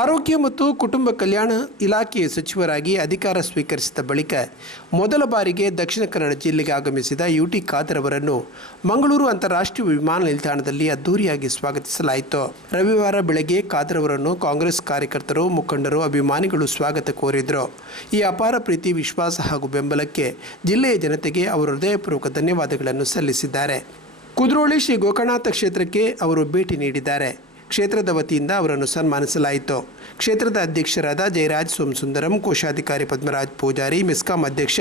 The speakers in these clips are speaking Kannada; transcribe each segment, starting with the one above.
ಆರೋಗ್ಯ ಮತ್ತು ಕುಟುಂಬ ಕಲ್ಯಾಣ ಇಲಾಖೆಯ ಸಚಿವರಾಗಿ ಅಧಿಕಾರ ಸ್ವೀಕರಿಸಿದ ಬಳಿಕ ಮೊದಲ ಬಾರಿಗೆ ದಕ್ಷಿಣ ಕನ್ನಡ ಜಿಲ್ಲೆಗೆ ಆಗಮಿಸಿದ ಯುಟಿ ಖಾದರ್ ಅವರನ್ನು ಮಂಗಳೂರು ಅಂತಾರಾಷ್ಟ್ರೀಯ ವಿಮಾನ ನಿಲ್ದಾಣದಲ್ಲಿ ಅದ್ದೂರಿಯಾಗಿ ಸ್ವಾಗತಿಸಲಾಯಿತು. ರವಿವಾರ ಬೆಳಗ್ಗೆ ಖಾದರ್ ಅವರನ್ನು ಕಾಂಗ್ರೆಸ್ ಕಾರ್ಯಕರ್ತರು, ಮುಖಂಡರು, ಅಭಿಮಾನಿಗಳು ಸ್ವಾಗತ ಕೋರಿದರು. ಈ ಅಪಾರ ಪ್ರೀತಿ, ವಿಶ್ವಾಸ ಹಾಗೂ ಬೆಂಬಲಕ್ಕೆ ಜಿಲ್ಲೆಯ ಜನತೆಗೆ ಅವರು ಹೃದಯಪೂರ್ವಕ ಧನ್ಯವಾದಗಳನ್ನು ಸಲ್ಲಿಸಿದ್ದಾರೆ. ಕುದ್ರೋಳಿ ಶ್ರೀ ಗೋಕರ್ಣನಾಥ ಕ್ಷೇತ್ರಕ್ಕೆ ಅವರು ಭೇಟಿ ನೀಡಿದ್ದಾರೆ. ಕ್ಷೇತ್ರದ ವತಿಯಿಂದ ಅವರನ್ನು ಸನ್ಮಾನಿಸಲಾಯಿತು. ಕ್ಷೇತ್ರದ ಅಧ್ಯಕ್ಷರಾದ ಜಯರಾಜ್ ಸೋಮಸುಂದರಂ, ಕೋಶಾಧಿಕಾರಿ ಪದ್ಮರಾಜ್ ಪೂಜಾರಿ, ಮೆಸ್ಕಾಂ ಅಧ್ಯಕ್ಷ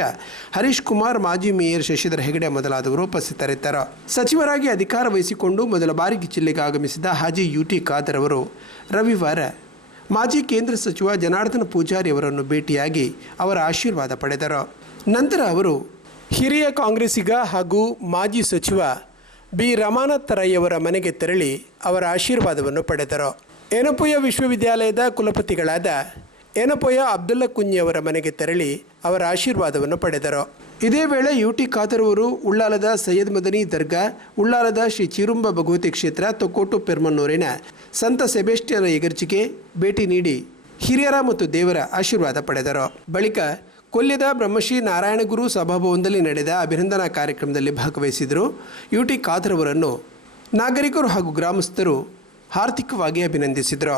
ಹರೀಶ್ ಕುಮಾರ್, ಮಾಜಿ ಮೇಯರ್ ಶಶಿಧರ ಹೆಗಡೆ ಮೊದಲಾದವರು ಉಪಸ್ಥಿತರಿದ್ದರು. ಸಚಿವರಾಗಿ ಅಧಿಕಾರ ವಹಿಸಿಕೊಂಡು ಮೊದಲ ಬಾರಿಗೆ ಜಿಲ್ಲೆಗೆ ಆಗಮಿಸಿದ ಹಾಜಿ ಯುಟಿ ಖಾದರ್ ಅವರು ರವಿವಾರ ಮಾಜಿ ಕೇಂದ್ರ ಸಚಿವ ಜನಾರ್ದನ ಪೂಜಾರಿ ಅವರನ್ನು ಭೇಟಿಯಾಗಿ ಅವರ ಆಶೀರ್ವಾದ ಪಡೆದರು. ನಂತರ ಅವರು ಹಿರಿಯ ಕಾಂಗ್ರೆಸ್ಸಿಗ ಹಾಗೂ ಮಾಜಿ ಸಚಿವ ಬಿ ರಮಾನಾಥ್ ರೈ ಅವರ ಮನೆಗೆ ತೆರಳಿ ಅವರ ಆಶೀರ್ವಾದವನ್ನು ಪಡೆದರು. ಏನಪೋಯ ವಿಶ್ವವಿದ್ಯಾಲಯದ ಕುಲಪತಿಗಳಾದ ಏನಪೋಯ ಅಬ್ದುಲ್ಲಾ ಕುಂಜಿ ಅವರ ಮನೆಗೆ ತೆರಳಿ ಅವರ ಆಶೀರ್ವಾದವನ್ನು ಪಡೆದರು. ಇದೇ ವೇಳೆ ಯುಟಿ ಖಾದರ್ ಅವರು ಉಳ್ಳಾಲದ ಸೈಯದ್ ಮದನಿ ದರ್ಗಾ, ಉಳ್ಳಾಲದ ಶ್ರೀ ಚಿರುಂಬ ಭಗವತಿ ಕ್ಷೇತ್ರ, ತೊಕ್ಕೋಟು ಪೆರ್ಮನ್ನೂರಿನ ಸಂತ ಸೆಬೆಸ್ಟಿಯನ್ ಯಗರ್ಜಿಗೆ ಭೇಟಿ ನೀಡಿ ಹಿರಿಯರ ಮತ್ತು ದೇವರ ಆಶೀರ್ವಾದ ಪಡೆದರು. ಬಳಿಕ ಕೊಲ್ಯದ ಬ್ರಹ್ಮಶ್ರೀ ನಾರಾಯಣಗುರು ಸಭಾಭವನದಲ್ಲಿ ನಡೆದ ಅಭಿನಂದನಾ ಕಾರ್ಯಕ್ರಮದಲ್ಲಿ ಭಾಗವಹಿಸಿದರು. ಯುಟಿ ಖಾದರ್ ಅವರನ್ನು ನಾಗರಿಕರು ಹಾಗೂ ಗ್ರಾಮಸ್ಥರು ಹಾರ್ದಿಕವಾಗಿ ಅಭಿನಂದಿಸಿದರು.